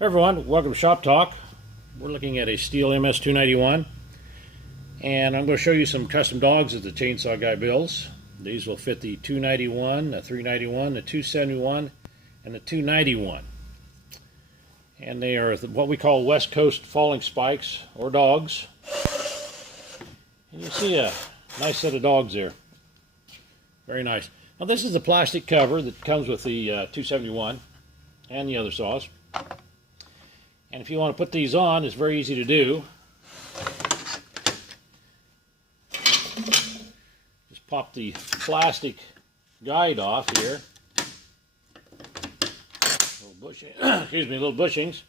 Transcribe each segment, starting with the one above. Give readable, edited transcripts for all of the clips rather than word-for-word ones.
Hey everyone, welcome to Shop Talk. We're looking at a Stihl MS 291, and I'm going to show you some custom dogs that the chainsaw guy builds. These will fit the 291, the 391, the 271, and the 291. And they are what we call West Coast falling spikes, or dogs. And you see a nice set of dogs there. Very nice. Now this is the plastic cover that comes with the 271 and the other saws. And if you want to put these on, it's very easy to do. Just pop the plastic guide off here. Little bushing, excuse me, little bushings.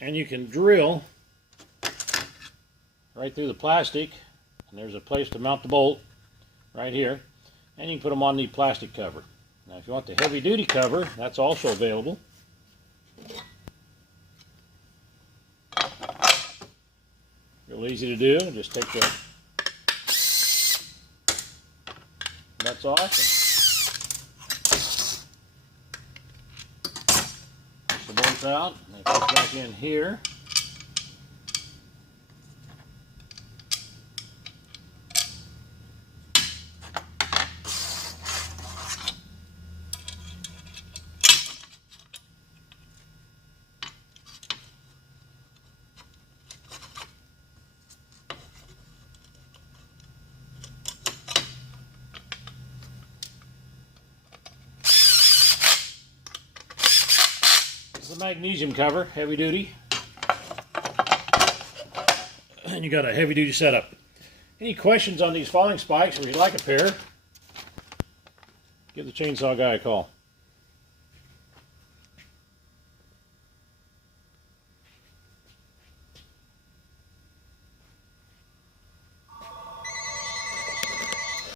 And you can drill right through the plastic. And there's a place to mount the bolt right here. And you can put them on the plastic cover. Now if you want the heavy duty cover, that's also available. Real easy to do. Just take the nuts off and push the bolts out. And they push back in here. The magnesium cover, heavy duty, and you got a heavy duty setup. Any questions on these falling spikes, or you'd like a pair, give the chainsaw guy a call.